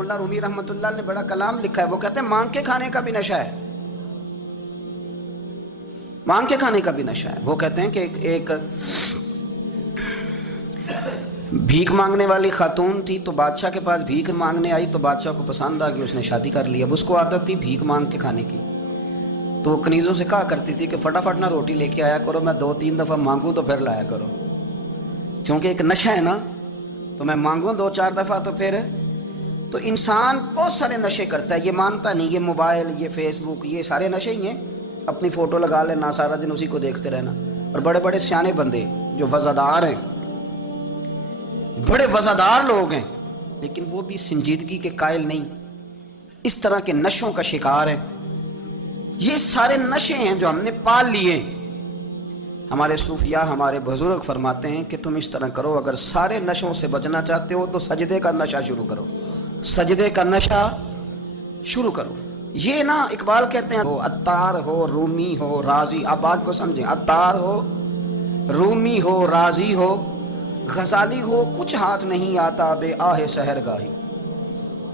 ملا رومی رحمۃ اللہ نے بڑا کلام لکھا ہے، وہ کہتے ہیں مانگ کے کھانے کا بھی نشہ ہے، مانگ کے کھانے کا بھی نشہ ہے۔ وہ کہتے ہیں کہ ایک بھیک مانگنے والی خاتون تھی، تو بادشاہ کے پاس بھیک مانگنے آئی، تو بادشاہ کو پسند آ گئی، اس نے شادی کر لی۔ اب اس کو عادت تھی بھیک مانگ کے کھانے کی، تو وہ کنیزوں سے کہا کرتی تھی کہ فٹافٹ نہ روٹی لے کے آیا کرو، میں 2-3 دفعہ مانگوں تو پھر لایا کرو، کیونکہ ایک نشہ ہے نا، تو میں مانگوں 2-4 دفعہ تو پھر۔ تو انسان بہت سارے نشے کرتا ہے، یہ مانتا نہیں، یہ موبائل، یہ فیس بک، یہ سارے نشے ہی ہیں۔ اپنی فوٹو لگا لینا، سارا دن اسی کو دیکھتے رہنا۔ اور بڑے بڑے سیانے بندے جو وزادار ہیں، بڑے وزادار لوگ ہیں، لیکن وہ بھی سنجیدگی کے قائل نہیں، اس طرح کے نشوں کا شکار ہیں۔ یہ سارے نشے ہیں جو ہم نے پال لیے۔ ہمارے صوفیاء، ہمارے بزرگ فرماتے ہیں کہ تم اس طرح کرو، اگر سارے نشوں سے بچنا چاہتے ہو تو سجدے کا نشہ شروع کرو، سجدے کا نشہ شروع کرو۔ یہ نا اقبال کہتے ہیں عطار ہو، رومی ہو، رازی، آپ بات کو سمجھیں، عطار ہو، رومی ہو، رازی ہو، غزالی ہو، کچھ ہاتھ نہیں آتا بے آہ سحر گاہی۔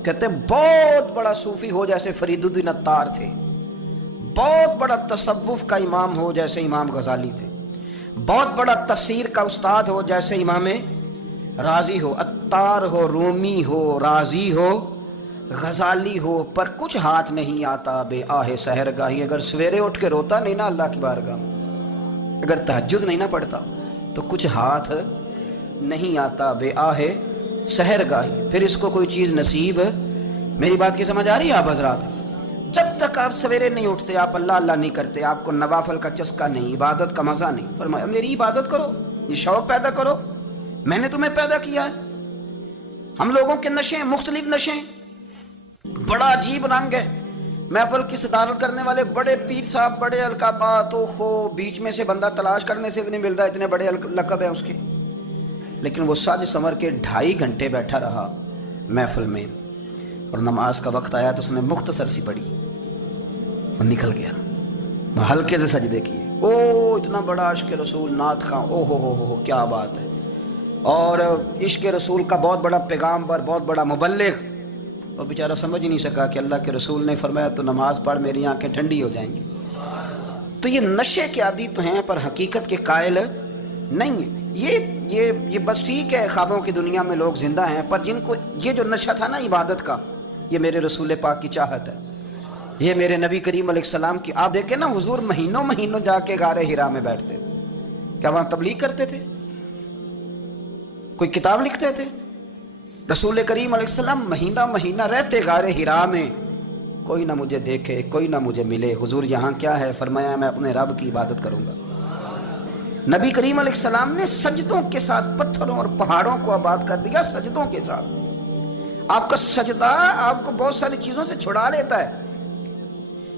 کہتے ہیں بہت بڑا صوفی ہو جیسے فرید الدین عطار تھے، بہت بڑا تصوف کا امام ہو جیسے امام غزالی تھے، بہت بڑا تفسیر کا استاد ہو جیسے امام رازی ہو، عطار ہو، رومی ہو، رازی ہو، غزالی ہو، پر کچھ ہاتھ نہیں آتا بے آہ سحر گاہی۔ اگر سویرے اٹھ کے روتا نہیں نا اللہ کی بارگاہ میں، اگر تہجد نہیں نہ پڑھتا، تو کچھ ہاتھ نہیں آتا بے آہ سحر گاہی، پھر اس کو کوئی چیز نصیب۔ میری بات کی سمجھ آ رہی ہے آپ حضرات؟ جب تک آپ سویرے نہیں اٹھتے، آپ اللہ اللہ نہیں کرتے، آپ کو نوافل کا چسکا نہیں، عبادت کا مزہ نہیں، فرمایا میری عبادت کرو، یہ شوق پیدا کرو، میں نے تمہیں پیدا کیا ہے۔ ہم لوگوں کے نشے، مختلف نشے، بڑا عجیب رنگ ہے۔ محفل کی صدارت کرنے والے بڑے پیر صاحب، بڑے القابات، بیچ میں سے بندہ تلاش کرنے سے بھی نہیں مل رہا، اتنے بڑے لقب ہیں اس کے، لیکن وہ سج سنور کے 2.5 گھنٹے بیٹھا رہا محفل میں، اور نماز کا وقت آیا تو اس نے مختصر سی پڑھی، وہ نکل گیا، وہ ہلکے سے سجدے کیے۔ او اتنا بڑا عشق رسول، نعت خواں، او ہو کیا بات ہے، اور عشق رسول کا بہت بڑا پیغامبر، بہت بڑا مبلغ، اور بیچارہ سمجھ ہی نہیں سکا کہ اللہ کے رسول نے فرمایا تو نماز پڑھ میری آنکھیں ٹھنڈی ہو جائیں گی۔ تو یہ نشے کے عادی تو ہیں پر حقیقت کے قائل نہیں ہیں۔ یہ بس ٹھیک ہے، خوابوں کی دنیا میں لوگ زندہ ہیں، پر جن کو یہ جو نشہ تھا نا عبادت کا، یہ میرے رسول پاک کی چاہت ہے، یہ میرے نبی کریم علیہ السلام کی۔ آپ دیکھیں نا حضور مہینوں جا کے غار حرا میں بیٹھتے تھے، کیا وہاں تبلیغ کرتے تھے؟ کوئی کتاب لکھتے تھے؟ رسول کریم علیہ السلام مہینہ رہتے غار حرا میں، کوئی نہ مجھے دیکھے، کوئی نہ مجھے ملے، حضور یہاں کیا ہے؟ فرمایا میں اپنے رب کی عبادت کروں گا۔ نبی کریم علیہ السلام نے سجدوں کے ساتھ پتھروں اور پہاڑوں کو آباد کر دیا، سجدوں کے ساتھ۔ آپ کا سجدہ آپ کو بہت ساری چیزوں سے چھڑا لیتا ہے،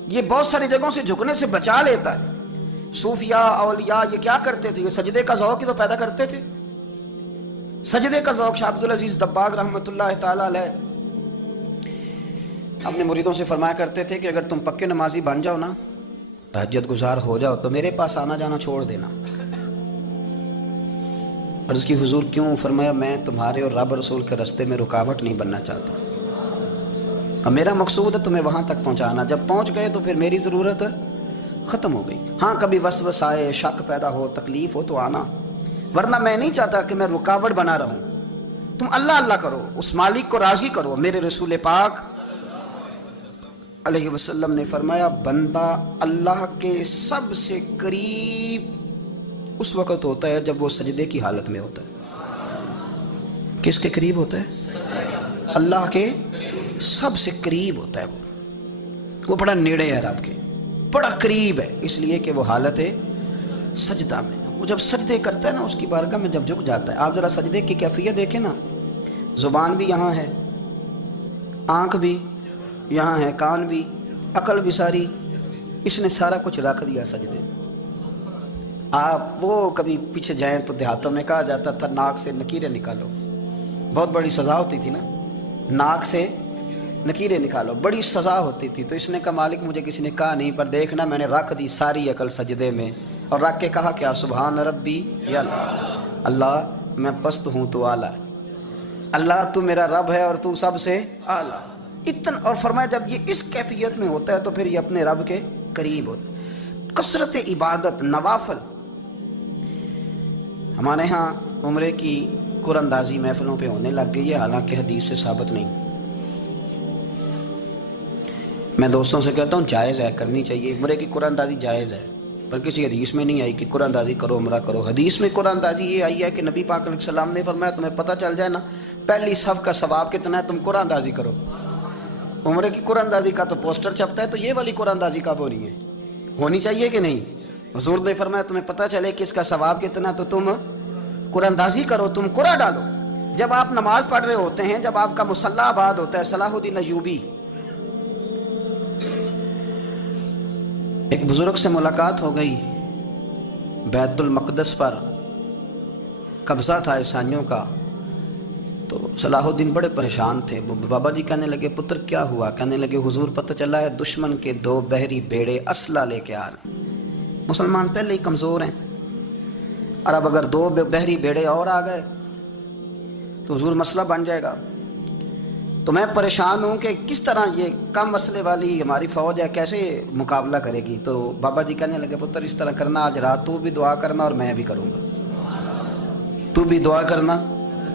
یہ بہت ساری جگہوں سے جھکنے سے بچا لیتا ہے۔ صوفیاء، اولیاء یہ کیا کرتے تھے؟ یہ سجدے کا ذوق ہی تو پیدا کرتے تھے، سجدے کا ذوق۔ شاہ عبدالعزیز دباغ رحمۃ اللہ تعالی علیہ اپنے مریدوں سے فرمایا کرتے تھے کہ اگر تم پکے نمازی بن جاؤ نا، تہجد گزار ہو جاؤ، تو میرے پاس آنا جانا چھوڑ دینا۔ عرض کی حضور کیوں؟ فرمایا میں تمہارے اور رب رسول کے راستے میں رکاوٹ نہیں بننا چاہتا، اب میرا مقصود ہے تمہیں وہاں تک پہنچانا، جب پہنچ گئے تو پھر میری ضرورت ختم ہو گئی۔ ہاں کبھی وسوسہ آئے، شک پیدا ہو، تکلیف ہو تو آنا، ورنہ میں نہیں چاہتا کہ میں رکاوٹ بنا رہوں۔ تم اللہ اللہ کرو، اس مالک کو راضی کرو۔ میرے رسول پاک علیہ وسلم نے فرمایا بندہ اللہ کے سب سے قریب اس وقت ہوتا ہے جب وہ سجدے کی حالت میں ہوتا ہے۔ کس کے قریب ہوتا ہے؟ اللہ کے سب سے قریب ہوتا ہے، وہ بڑا نیڑے ہے رب کے، بڑا قریب ہے، اس لیے کہ وہ حالت سجدہ میں، وہ جب سجدے کرتا ہے نا اس کی بارگاہ میں جب جھک جاتا ہے۔ آپ ذرا سجدے کی کیفیت دیکھیں نا، زبان بھی یہاں ہے، آنکھ بھی یہاں ہے، کان بھی، عقل بھی ساری، اس نے سارا کچھ رکھ دیا سجدے۔ آپ وہ کبھی پیچھے جائیں تو دیہاتوں میں کہا جاتا تھا ناک سے نکیریں نکالو، بہت بڑی سزا ہوتی تھی نا، ناک سے نکیریں نکالو، بڑی سزا ہوتی تھی۔ تو اس نے کہا مالک مجھے کسی نے کہا نہیں، پر دیکھنا میں نے رکھ دی ساری عقل سجدے میں، اور رکھ کے کہا کیا؟ سبحان ربی یا اللہ میں پست ہوں تو اعلیٰ ہے۔ اللہ تو میرا رب ہے اور تو سب سے اعلیٰ اتنا. اور فرمایا جب یہ اس کیفیت میں ہوتا ہے تو پھر یہ اپنے رب کے قریب ہوتا ہے. کثرت عبادت نوافل. ہمارے ہاں عمرے کی قرآن اندازی محفلوں پہ ہونے لگ گئی ہے، حالانکہ حدیث سے ثابت نہیں. میں دوستوں سے کہتا ہوں جائز ہے، کرنی چاہیے. عمرے کی قرآن اندازی جائز ہے، پر کسی حدیث میں نہیں آئی کہ قرآن اندازی کرو عمرہ کرو. حدیث میں قرآن اندازی یہ آئی ہے کہ نبی پاک علیہ السلام نے فرمایا تمہیں پتہ چل جائے نا پہلی صف کا ثواب کتنا ہے تم قرآن اندازی کرو. عمرے کی قرآن اندازی کا تو پوسٹر چھپتا ہے، تو یہ والی قرآن اندازی کب ہو رہی ہے؟ ہونی چاہیے کہ نہیں؟ حضور نے فرمایا تمہیں پتہ چلے کہ اس کا ثواب کتنا تو تم قرآن اندازی کرو، تم قرآن ڈالو. جب آپ نماز پڑھ رہے ہوتے ہیں، جب آپ کا مصلی آباد ہوتا ہے. صلاح الدین ایوبی ایک بزرگ سے ملاقات ہو گئی، بیت المقدس پر قبضہ تھا عیسائیوں کا. تو صلاح الدین بڑے پریشان تھے. بابا جی کہنے لگے پتر کیا ہوا؟ کہنے لگے حضور پتہ چلا ہے دشمن کے 2 بحری بیڑے اسلحہ لے کے آ رہے. مسلمان پہلے ہی کمزور ہیں، اور اب اگر 2 بحری بیڑے اور آ گئے تو حضور مسئلہ بن جائے گا. تو میں پریشان ہوں کہ کس طرح یہ کم مسئلے والی ہماری فوج ہے کیسے مقابلہ کرے گی. تو بابا جی کہنے لگے پتر اس طرح کرنا، آج رات تو بھی دعا کرنا اور میں بھی کروں گا. تو بھی دعا کرنا.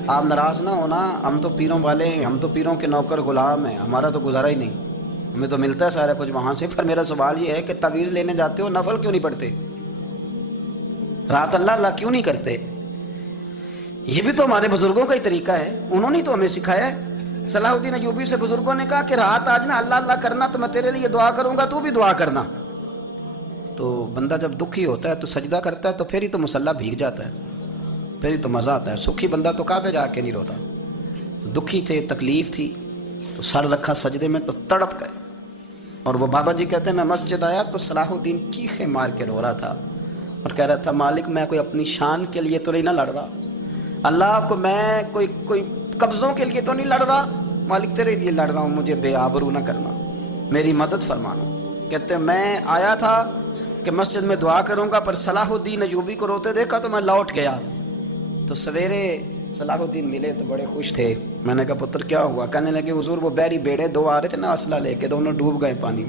آپ ناراض نہ ہونا، ہم تو پیروں والے ہیں، ہم تو پیروں کے نوکر غلام ہیں، ہمارا تو گزارا ہی نہیں، ہمیں تو ملتا ہے سارا کچھ وہاں سے. پر میرا سوال یہ ہے کہ تعویذ لینے جاتے ہو نفل کیوں نہیں پڑھتے؟ رات اللہ اللہ کیوں نہیں کرتے؟ یہ بھی تو ہمارے بزرگوں کا ہی طریقہ ہے، انہوں نے تو ہمیں سکھایا ہے. صلاح الدین ایوبی سے بزرگوں نے کہا کہ رات آج نا اللہ اللہ کرنا تو میں تیرے لیے دعا کروں گا، تو بھی دعا کرنا. تو بندہ جب دکھی ہوتا ہے تو سجدہ کرتا ہے تو پھر ہی تو مصلی بھیگ جاتا ہے، پھر ہی تو مزہ آتا ہے. سکھی بندہ تو کعبے جا کے نہیں روتا. دکھی تھے، تکلیف تھی، تو سر رکھا سجدے میں تو تڑپ گئے. اور وہ بابا جی کہتے ہیں میں مسجد آیا تو صلاح الدین چیخیں مار کے رو رہا تھا اور کہہ رہا تھا مالک میں کوئی اپنی شان کے لیے تو نہیں نہ لڑ رہا، اللہ کو میں کوئی قبضوں کے لیے تو نہیں لڑ رہا، مالک تیرے لیے لڑ رہا ہوں، مجھے بے آبرو نہ کرنا، میری مدد فرمانا. کہتے ہیں میں آیا تھا کہ مسجد میں دعا کروں گا، پر صلاح الدین ایوبی کو روتے دیکھا تو میں لوٹ گیا. تو سویرے صلاح الدین ملے تو بڑے خوش تھے. میں نے کہا پتر کیا ہوا؟ کہنے لگے حضور وہ بحری بیڑے 2 آ رہے تھے نا اسلحہ لے کے، دونوں ڈوب گئے پانی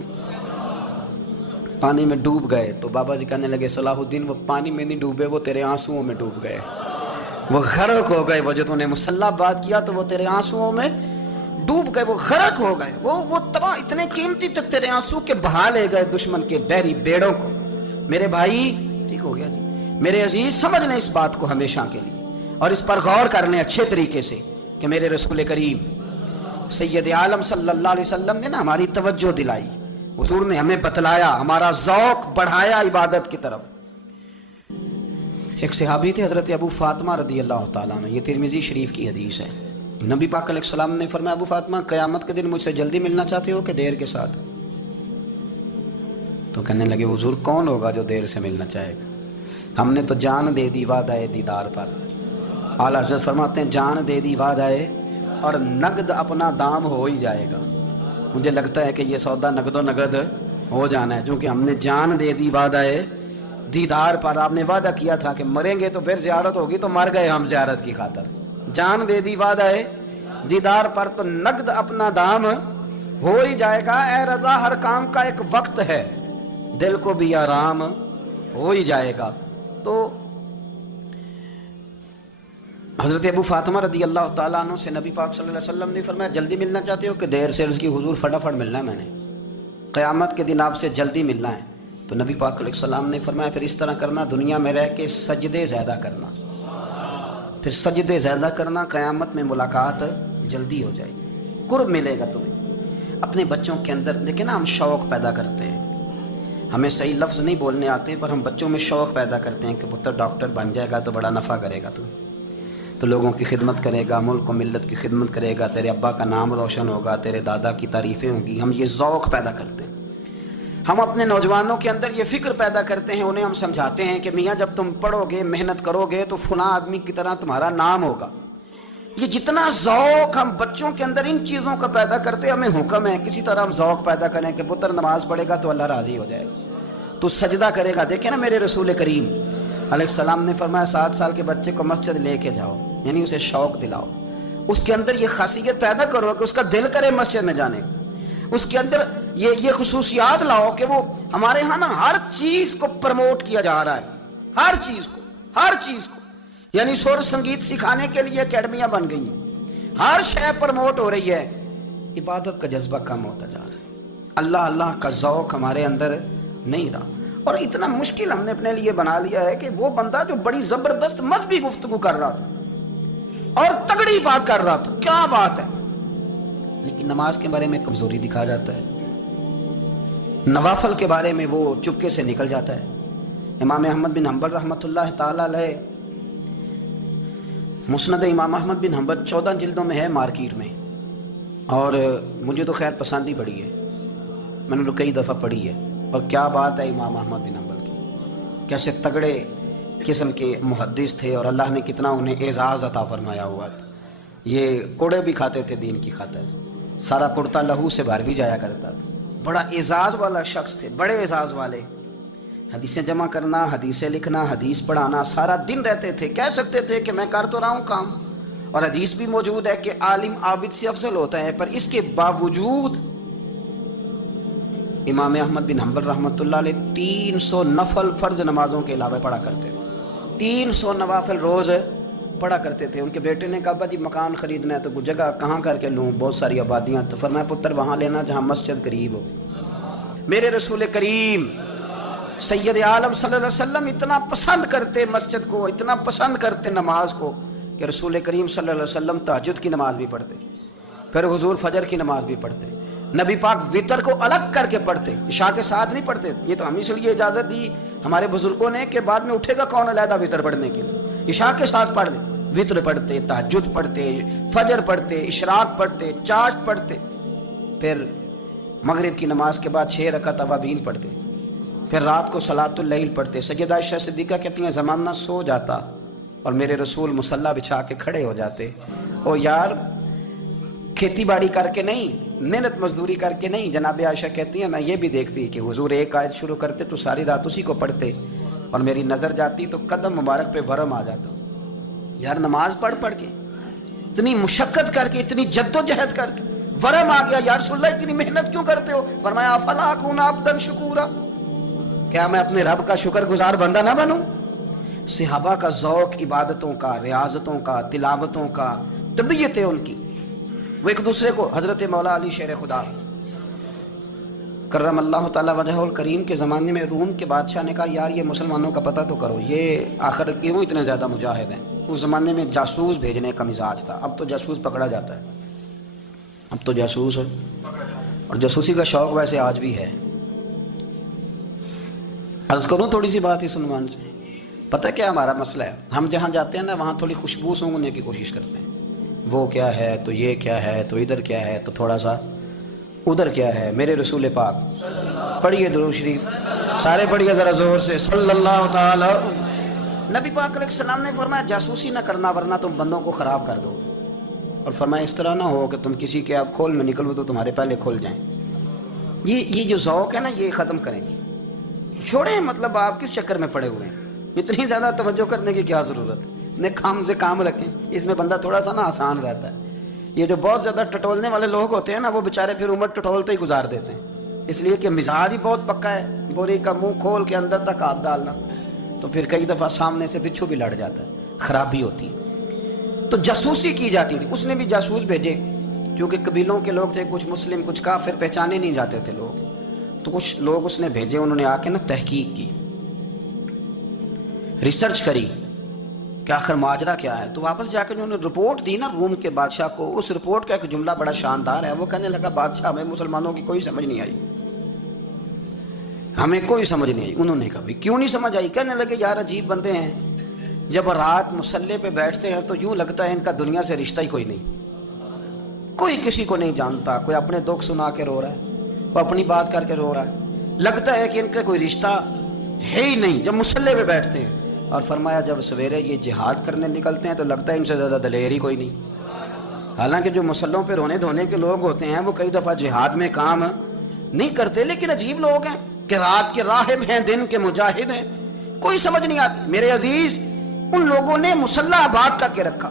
میں ڈوب گئے. تو بابا جی کہنے لگے صلاح الدین وہ پانی میں نہیں ڈوبے، وہ تیرے آنسوؤں میں ڈوب گئے، وہ غرق ہو گئے. وہ جو تو نے مصلی بات کیا تو وہ تیرے آنسوؤں میں ڈوب گئے، وہ غرق ہو گئے. وہ تباہ اتنے قیمتی تک تیرے آنسو کے بہا لے گئے دشمن کے بحری بیڑوں کو. میرے بھائی ٹھیک ہو گیا جی، میرے عزیز سمجھ لیں اس بات کو ہمیشہ کے لیے، اور اس پر غور کر لیں اچھے طریقے سے کہ میرے رسول کریم سید عالم صلی اللہ علیہ وسلم نے نا ہماری توجہ دلائی، حضور نے ہمیں بتلایا، ہمارا ذوق بڑھایا عبادت کی طرف. ایک صحابی تھے حضرت ابو فاطمہ رضی اللہ تعالیٰ عنہ، یہ ترمذی شریف کی حدیث ہے. نبی پاک علیہ السلام نے فرمایا ابو فاطمہ قیامت کے دن مجھ سے جلدی ملنا چاہتے ہو کہ دیر کے ساتھ؟ تو کہنے لگے حضور کون ہوگا جو دیر سے ملنا چاہے گا، ہم نے تو جان دے دی وعدہ دیدار پر. اعلیٰ حضرت فرماتے ہیں جان دے دی وعدہ اور نقد اپنا دام ہو ہی جائے گا. مجھے لگتا ہے کہ یہ سودا نقد و نقد ہو جانا ہے، چونکہ ہم نے جان دے دی وعدہ دیدار پر. آپ نے وعدہ کیا تھا کہ مریں گے تو پھر زیارت ہوگی، تو مر گئے ہم زیارت کی خاطر. جان دے دی وعدہ دیدار پر تو نقد اپنا دام ہو ہی جائے گا. اے رضا ہر کام کا ایک وقت ہے، دل کو بھی آرام ہو ہی جائے گا. تو حضرت ابو فاطمہ رضی اللہ تعالیٰ عنہ سے نبی پاک صلی اللہ علیہ وسلم نے فرمایا جلدی ملنا چاہتے ہو کہ دیر سے؟ اس کی حضور فٹافٹ ملنا ہے، میں نے قیامت کے دن آپ سے جلدی ملنا ہے. تو نبی پاک علیہ السلام نے فرمایا پھر اس طرح کرنا، دنیا میں رہ کے سجدے زیادہ کرنا، پھر سجدے زیادہ کرنا، قیامت میں ملاقات جلدی ہو جائے گی، قرب ملے گا تمہیں. اپنے بچوں کے اندر دیکھیں نا، ہم شوق پیدا کرتے ہیں، ہمیں صحیح لفظ نہیں بولنے آتے پر ہم بچوں میں شوق پیدا کرتے ہیں کہ پتر ڈاکٹر بن جائے گا تو بڑا نفع کرے گا، تو لوگوں کی خدمت کرے گا، ملک و ملت کی خدمت کرے گا، تیرے ابا کا نام روشن ہوگا، تیرے دادا کی تعریفیں ہوں گی. ہم یہ ذوق پیدا کرتے ہیں. ہم اپنے نوجوانوں کے اندر یہ فکر پیدا کرتے ہیں، انہیں ہم سمجھاتے ہیں کہ میاں جب تم پڑھو گے، محنت کرو گے تو فلاں آدمی کی طرح تمہارا نام ہوگا. یہ جتنا ذوق ہم بچوں کے اندر ان چیزوں کا پیدا کرتے، ہمیں حکم ہے کسی طرح ہم ذوق پیدا کریں کہ پتر نماز پڑھے گا تو اللہ راضی ہو جائے گا، تو سجدہ کرے گا. دیکھیں نا میرے رسول کریم علیہ السلام نے فرمایا 7 سال کے بچے کو مسجد لے کے جاؤ، یعنی اسے شوق دلاؤ، اس کے اندر یہ خاصیت پیدا کرو کہ اس کا دل کرے مسجد میں جانے کا، اس کے اندر یہ خصوصیات لاؤ کہ وہ ہمارے ہاں نا ہر چیز کو پروموٹ کیا جا رہا ہے، ہر چیز کو یعنی سر سنگیت سکھانے کے لیے اکیڈمیاں بن گئی ہیں، ہر شے پروموٹ ہو رہی ہے، عبادت کا جذبہ کم ہوتا جا رہا ہے، اللہ کا ذوق ہمارے اندر نہیں رہا۔ اور اتنا مشکل ہم نے اپنے لیے بنا لیا ہے کہ وہ بندہ جو بڑی زبردست مذہبی گفتگو کر رہا تھا اور تگڑی بات کر رہا تھا، کیا بات ہے، لیکن نماز کے بارے میں کمزوری دکھا جاتا ہے، نوافل کے بارے میں وہ چپکے سے نکل جاتا ہے۔ امام احمد بن حنبل رحمۃ اللہ تعالی علیہ، مسند امام احمد بن حنبل 14 جلدوں میں ہے مارکیٹ میں، اور مجھے تو خیر پسند ہی پڑی ہے، میں نے تو کئی دفعہ پڑھی ہے، اور کیا بات ہے امام احمد بن حنبل کی، کیسے تگڑے قسم کے محدث تھے اور اللہ نے کتنا انہیں اعزاز عطا فرمایا ہوا تھا۔ یہ کوڑے بھی کھاتے تھے دین کی خاطر، سارا کرتا لہو سے بھر بھی جایا کرتا تھا، بڑا اعزاز والا شخص تھے، بڑے اعزاز والے، حدیثیں جمع کرنا، حدیثیں لکھنا، حدیث پڑھانا، سارا دن رہتے تھے، کہہ سکتے تھے کہ میں کر تو رہا ہوں کام، اور حدیث بھی موجود ہے کہ عالم عابد سے افضل ہوتا ہے، پر اس کے باوجود امام احمد بن حنبل رحمۃ اللہ علیہ 300 نفل فرض نمازوں کے علاوہ پڑھا کرتے تھے، 300 نوافل روز پڑھا کرتے تھے۔ ان کے بیٹے نے کہا ابا جی مکان خریدنا ہے تو کوئی جگہ کہاں کر کے لوں، بہت ساری آبادیاں، تو فرمایا پتر وہاں لینا جہاں مسجد قریب ہو۔ میرے رسول کریم سید عالم صلی اللہ علیہ وسلم اتنا پسند کرتے مسجد کو، اتنا پسند کرتے نماز کو، کہ رسول کریم صلی اللہ علیہ وسلم تہجد کی نماز بھی پڑھتے، پھر حضور فجر کی نماز بھی پڑھتے، نبی پاک وتر کو الگ کر کے پڑھتے، عشاء کے ساتھ نہیں پڑھتے، یہ تو ہم اس لیے اجازت دی ہمارے بزرگوں نے کہ بعد میں اٹھے گا کون علیحدہ وتر پڑھنے کے لیے، عشاء کے ساتھ پڑھ لے، وتر پڑھتے، تہجد پڑھتے، فجر پڑھتے، اشراق پڑھتے، چاشت پڑھتے، پھر مغرب کی نماز کے بعد 6 رکعت اوابین پڑھتے، پھر رات کو صلاۃ اللیل پڑھتے۔ سیدہ عائشہ صدیقہ کہتی ہیں زمانہ سو جاتا اور میرے رسول مصلی بچھا کے کھڑے ہو جاتے، او یار کھیتی باڑی کر کے نہیں، محنت مزدوری کر کے نہیں، جناب عائشہ کہتی ہیں میں یہ بھی دیکھتی کہ حضور ایک آیت شروع کرتے تو ساری رات اسی کو پڑھتے، اور میری نظر جاتی تو قدم مبارک پہ ورم آ جاتا، یار نماز پڑھ کے اتنی مشقت کر کے، اتنی جد و جہد کر کے ورم آ گیا، یا رسول اللہ اتنی محنت کیوں کرتے ہو؟ فرمایا افلا اکون عبدا شکورا، کیا میں اپنے رب کا شکر گزار بندہ نہ بنوں؟ صحابہ کا ذوق عبادتوں کا، ریاضتوں کا، تلاوتوں کا، طبیعت ہے ان کی، وہ ایک دوسرے کو، حضرت مولا علی شیر خدا کرم اللہ تعالی وجہہ الکریم کے زمانے میں روم کے بادشاہ نے کہا یار یہ مسلمانوں کا پتہ تو کرو، یہ آخر کیوں اتنے زیادہ مجاہد ہیں؟ اس زمانے میں جاسوس بھیجنے کا مزاج تھا، اب تو جاسوس پکڑا جاتا ہے، اب تو جاسوس ہے، اور جاسوسی کا شوق ویسے آج بھی ہے۔ عرض کروں تھوڑی سی بات اس عنوان سے، پتہ کیا ہمارا مسئلہ ہے، ہم جہاں جاتے ہیں نا وہاں تھوڑی خوشبو سونگنے کی کوشش کرتے ہیں، وہ کیا ہے تو یہ کیا ہے تو ادھر کیا ہے تو تھوڑا سا ادھر کیا ہے۔ میرے رسول پاک پڑھیے درود شریف، سارے پڑھیے ذرا زور سے، صلی اللہ تعالی۔ نبی پاک علیہ السلام نے فرمایا جاسوسی نہ کرنا ورنہ تم بندوں کو خراب کر دو، اور فرمایا اس طرح نہ ہو کہ تم کسی کے آپ کھول میں نکلو تو تمہارے پہلے کھل جائیں۔ یہ جو ذوق ہے نا یہ ختم کریں، چھوڑیں، مطلب آپ کس چکر میں پڑے ہوئے ہیں، اتنی زیادہ توجہ کرنے کی کیا ضرورت ہے، اپنے کام سے کام رکھیں، اس میں بندہ تھوڑا سا نا آسان رہتا ہے۔ یہ جو بہت زیادہ ٹٹولنے والے لوگ ہوتے ہیں نا وہ بیچارے پھر عمر ٹٹولتے ہی گزار دیتے ہیں، اس لیے کہ مزاج ہی بہت پکا ہے، بوری کا منہ کھول کے اندر تک ہاتھ ڈالنا، تو پھر کئی دفعہ سامنے سے بچھو بھی لڑ جاتا ہے، خرابی ہوتی ہے۔ تو جاسوسی کی جاتی تھی، اس نے بھی جاسوس بھیجے، کیونکہ قبیلوں کے لوگ تھے، کچھ مسلم کچھ کافر، پہچانے نہیں جاتے تھے لوگ، تو کچھ لوگ اس نے بھیجے، انہوں نے آ کے نا تحقیق کی، ریسرچ کری کہ آخر ماجرا کیا ہے، تو واپس جا کے انہوں نے رپورٹ دی نا روم کے بادشاہ کو، اس رپورٹ کا ایک جملہ بڑا شاندار ہے، وہ کہنے لگا بادشاہ ہمیں مسلمانوں کی کوئی سمجھ نہیں آئی، ہمیں کوئی سمجھ نہیں آئی۔ انہوں نے کہا بھی کیوں نہیں سمجھ آئی؟ کہنے لگے یار عجیب بندے ہیں، جب رات مصلے پہ بیٹھتے ہیں تو یوں لگتا ہے ان کا دنیا سے رشتہ ہی کوئی نہیں، کوئی کسی کو نہیں جانتا، کوئی اپنے دکھ سنا کے رو رہا ہے، کوئی اپنی بات کر کے رو رہا ہے، لگتا ہے کہ ان کا کوئی رشتہ ہے ہی نہیں جب مصلے پہ بیٹھتے ہیں۔ اور فرمایا جب سویرے یہ جہاد کرنے نکلتے ہیں تو لگتا ہے ان سے زیادہ دلیر ہی کوئی نہیں، حالانکہ جو مسلوں پہ رونے دھونے کے لوگ ہوتے ہیں وہ کئی دفعہ جہاد میں کام نہیں کرتے، لیکن عجیب لوگ ہیں کہ رات کے راہب ہیں، دن کے مجاہد ہیں، کوئی سمجھ نہیں آتی۔ میرے عزیز، ان لوگوں نے مصلی آباد کر کے رکھا،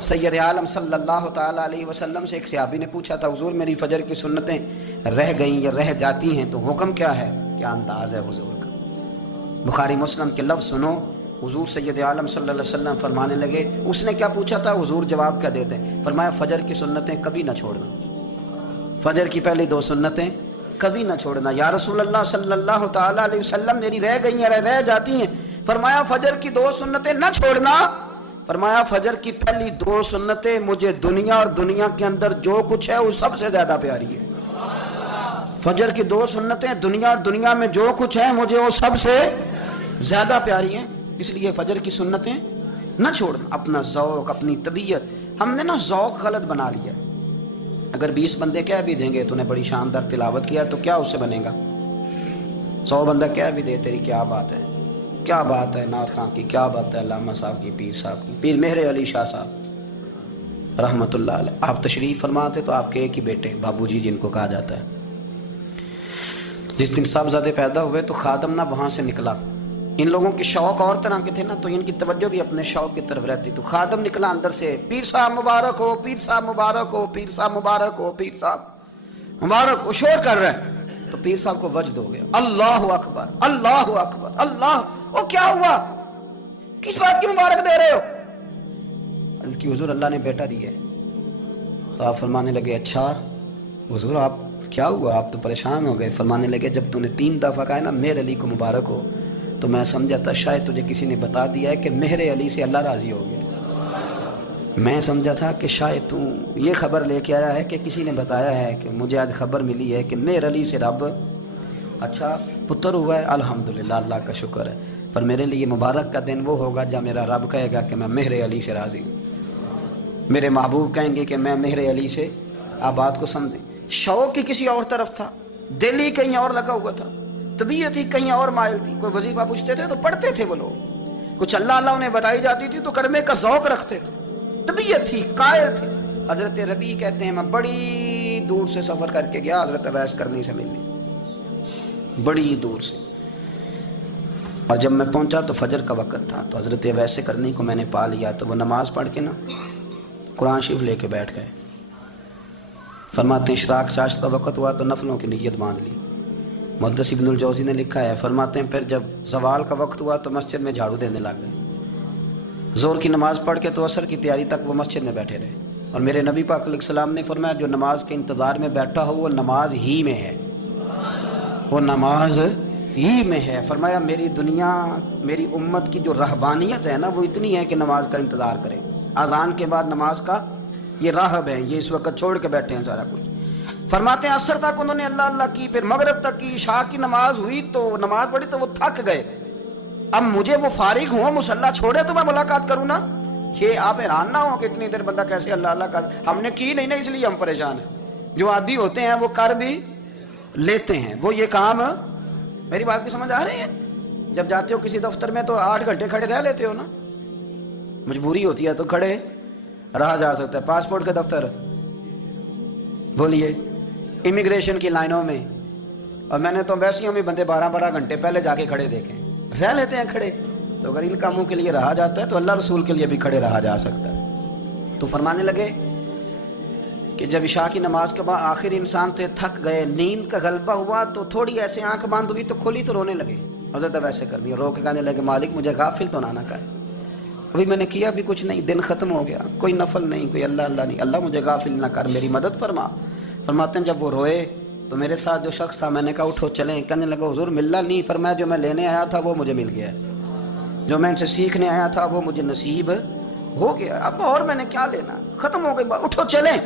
سید عالم صلی اللہ تعالیٰ علیہ وسلم سے ایک صحابی نے پوچھا تھا حضور میری فجر کی سنتیں رہ گئیں یا رہ جاتی ہیں تو حکم کیا ہے؟ کیا انداز ہے حضور کا؟ بخاری مسلم کے لفظ سنو، حضور سید عالم صلی اللہ علیہ وسلم فرمانے لگے، اس نے کیا پوچھا تھا؟ حضور جواب کیا دیتے ہیں؟ فرمایا فجر کی سنتیں کبھی نہ چھوڑنا، فجر کی پہلی 2 سنتیں کبھی نہ چھوڑنا۔ یا رسول اللہ صلی اللہ تعالیٰ علیہ وسلم میری رہ گئی ہیں، رہ جاتی ہیں۔ فرمایا فجر کی 2 سنتیں نہ چھوڑنا۔ فرمایا فجر کی پہلی 2 سنتیں مجھے دنیا اور دنیا کے اندر جو کچھ ہے وہ سب سے زیادہ پیاری ہے۔ فجر کی 2 سنتیں دنیا اور دنیا میں جو کچھ ہے مجھے وہ سب سے زیادہ پیاری ہیں، اس لیے فجر کی سنتیں نہ چھوڑنا۔ اپنا ذوق، اپنی طبیعت، ہم نے نا ذوق غلط بنا لیا۔ اگر 20 بندے کہہ بھی دیں گے تو نے بڑی شاندار تلاوت کیا تو کیا اس سے بنے گا؟ 100 بندہ کہہ بھی دے تیری کیا بات ہے، کیا بات ہے نعت خان کی، کیا بات ہے علامہ صاحب کی، پیر صاحب کی، پیر مہر علی شاہ صاحب رحمۃ اللہ علیہ۔ آپ تشریف فرماتے تو آپ کے ایک ہی بیٹے بابو جی جن کو کہا جاتا ہے، جس دن صاحبزادے پیدا ہوئے تو خادم نہ وہاں سے نکلا۔ ان لوگوں کے شوق اور طرح کے تھے نا، تو ان کی توجہ بھی اپنے شوق کی طرف رہتی، تو خادم نکلا اندر سے، پیر صاحب مبارک ہو، پیر صاحب مبارک ہو، پیر صاحب مبارک ہو، پیر صاحب مبارک ہو، شور کر رہے ہیں۔ تو پیر صاحب کو وجد ہو گیا، اللہ اکبر اللہ اکبر اللہ، وہ کیا ہوا؟ کس بات کی مبارک دے رہے ہو؟ عرض کی حضور اللہ نے بیٹا دیا ہے۔ تو آپ فرمانے لگے اچھا حضور آپ کیا ہوا؟ آپ تو پریشان ہو گئے۔ فرمانے لگے جب تو نے 3 دفعہ کہا ہے نا مہر علی کو مبارک ہو، تو میں سمجھا تھا شاید تجھے کسی نے بتا دیا ہے کہ مہر علی سے اللہ راضی ہو گیا۔ میں سمجھا تھا کہ شاید تو یہ خبر لے کے آیا ہے کہ کسی نے بتایا ہے کہ مجھے آج خبر ملی ہے کہ مہر علی سے رب اچھا پتر ہوا ہے، الحمدللہ اللہ کا شکر ہے، پر میرے لیے مبارک کا دن وہ ہوگا جب میرا رب کہے گا کہ میں مہر علی سے راضی ہوں، میرے محبوب کہیں گے کہ میں مہر علی سے۔ آپ بات کو سمجھیں، شوق ہی کسی اور طرف تھا، دل ہی کہیں اور لگا ہوا تھا، طبیعت ہی کہیں اور مائل تھی۔ کوئی وظیفہ پوچھتے تھے تو پڑھتے تھے وہ لوگ، کچھ اللہ اللہ انہیں بتائی جاتی تھی تو کرنے کا ذوق رکھتے تھے، طبیعت تھی، قائل تھے۔ حضرت ربیع کہتے ہیں میں بڑی دور سے سفر کر کے گیا حضرت اویس کرنی سے ملنے، بڑی دور سے، اور جب میں پہنچا تو فجر کا وقت تھا، تو حضرت اویس کرنی کو میں نے پا لیا، تو وہ نماز پڑھ کے نا قرآن شریف لے کے بیٹھ گئے۔ فرماتے ہیں اشراق چاشت کا وقت ہوا تو نفلوں کی نیت باندھ لی۔ محدث ابن الجوزی نے لکھا ہے، فرماتے ہیں پھر جب زوال کا وقت ہوا تو مسجد میں جھاڑو دینے لگ گئے۔ ظہر کی نماز پڑھ کے تو عصر کی تیاری تک وہ مسجد میں بیٹھے رہے، اور میرے نبی پاک علیہ السلام نے فرمایا جو نماز کے انتظار میں بیٹھا ہو وہ نماز ہی میں ہے، وہ نماز ہی میں ہے۔ فرمایا میری دنیا، میری امت کی جو رہبانیت ہے نا وہ اتنی ہے کہ نماز کا انتظار کرے، اذان کے بعد نماز کا یہ راہب ہے، یہ اس وقت چھوڑ کے بیٹھے ہیں سارا کچھ۔ فرماتے ہیں عصر تک انہوں نے اللہ اللہ کی، پھر مغرب تک کی، عشاء کی نماز ہوئی تو نماز پڑھی تو وہ تھک گئے۔ اب مجھے وہ فارغ ہوں، مصلی چھوڑے تو میں ملاقات کروں نا۔ یہ آپ حیران نہ ہو کہ اتنی دیر بندہ کیسے اللہ اللہ کر، ہم نے کی نہیں نا اس لیے ہم پریشان ہیں۔ جو عادی ہوتے ہیں وہ کر بھی لیتے ہیں، وہ یہ کام، میری بات کی سمجھ آ رہی ہے؟ جب جاتے ہو کسی دفتر میں تو 8 گھنٹے کھڑے رہ لیتے ہو نا، مجبوری ہوتی ہے تو کھڑے رہا جا سکتا ہے۔ پاسپورٹ کا دفتر بولیے، امیگریشن کی لائنوں میں، اور میں نے تو ویسے ہی بندے 12 گھنٹے پہلے جا کے کھڑے دیکھیں، رہ لیتے ہیں کھڑے۔ تو اگر ان کاموں کے لیے رہا جاتا ہے تو اللہ رسول کے لیے بھی کھڑے رہا جا سکتا ہے۔ تو فرمانے لگے کہ جب عشاء کی نماز کے بعد آخر انسان تھے، تھک گئے، نیند کا غلبہ ہوا تو تھوڑی ایسے آنکھ بند ہوئی تو کھولی تو رونے لگے۔ حضرت ویسے کر دیا، رو کے کہنے لگے مالک مجھے غافل تو نہ کر، ابھی میں نے کیا بھی کچھ نہیں، دن ختم ہو گیا، کوئی نفل نہیں، کوئی اللہ اللہ نہیں، اللہ مجھے غافل نہ کر، میری مدد فرما۔ فرماتے ہیں جب وہ روئے تو میرے ساتھ جو شخص تھا میں نے کہا اٹھو چلیں، کہنے لگا حضور ملنا نہیں۔ فرمایا جو میں لینے آیا تھا وہ مجھے مل گیا، جو میں ان سے سیکھنے آیا تھا وہ مجھے نصیب ہو گیا، اب اور میں نے کیا لینا، ختم ہو گئی بات، اٹھو چلیں۔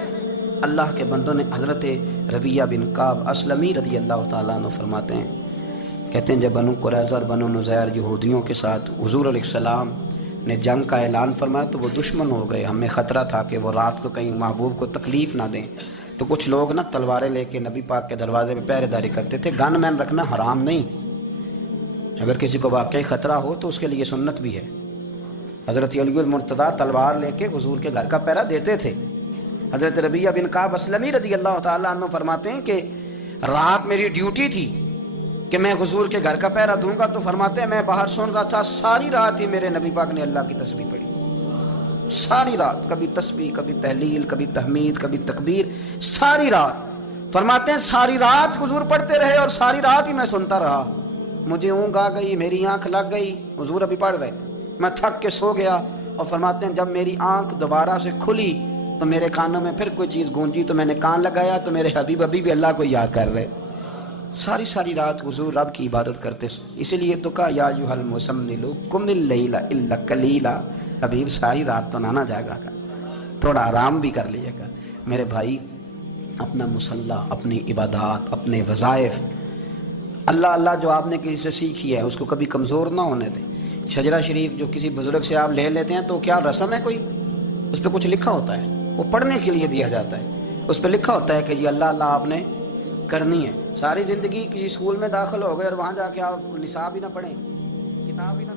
اللہ کے بندوں نے حضرت ربیعہ بن کعب اسلمی رضی اللہ تعالیٰ عنہ فرماتے ہیں، کہتے ہیں جب بنو قریظہ اور بنو نذیر یہودیوں کے ساتھ حضور علیہ السلام نے جنگ کا اعلان فرمایا تو وہ دشمن ہو گئے، ہمیں خطرہ تھا کہ وہ رات کو کہیں محبوب کو تکلیف نہ دیں، تو کچھ لوگ نا تلواریں لے کے نبی پاک کے دروازے پہ پہرے داری کرتے تھے۔ گن مین رکھنا حرام نہیں، اگر کسی کو واقعی خطرہ ہو تو اس کے لیے سنت بھی ہے۔ حضرت علی المرتضیٰ تلوار لے کے حضور کے گھر کا پہرا دیتے تھے۔ حضرت ربیعہ بن کعب اسلمی رضی اللہ تعالیٰ عنہ فرماتے ہیں کہ رات میری ڈیوٹی تھی کہ میں حضور کے گھر کا پہرا دوں گا، تو فرماتے ہیں میں باہر سن رہا تھا، ساری رات ہی میرے نبی پاک نے اللہ کی تسبیح پڑھی، ساری رات، کبھی تسبیح، کبھی تحلیل، کبھی تحمید، کبھی تکبیر، ساری رات۔ فرماتے ہیں ساری رات حضور پڑھتے رہے اور ساری رات ہی میں سنتا رہا۔ مجھے اونگ آ گئی، میری آنکھ لگ گئی، حضور ابھی پڑھ رہے تھے، میں تھک کے سو گیا۔ اور فرماتے ہیں جب میری آنکھ دوبارہ سے کھلی تو میرے کانوں میں پھر کوئی چیز گونجی، تو میں نے کان لگایا تو میرے حبیب ابھی بھی اللہ کو یاد کر رہے۔ ساری رات حضور رب کی عبادت کرتے۔ اسی لیے تو کہا یا ایھا المزمل قم اللیل الا قلیلا، حبیب ساری رات تو نہ جاگا گا، تھوڑا آرام بھی کر لیجیے گا۔ میرے بھائی، اپنا مصلی، اپنی عبادات، اپنے وظائف، اللہ اللہ جو آپ نے کسی سے سیکھی ہے اس کو کبھی کمزور نہ ہونے دیں۔ شجرہ شریف جو کسی بزرگ سے آپ لے لیتے ہیں تو کیا رسم ہے کوئی؟ اس پہ کچھ لکھا ہوتا ہے، وہ پڑھنے کے لیے دیا جاتا ہے، اس پہ لکھا ہوتا ہے کہ یہ اللہ اللہ آپ نے کرنی ہے۔ ساری زندگی کسی اسکول میں داخل ہو گئے اور وہاں جا کے آپ نصاب ہی نہ پڑھیں، کتاب ہی نہ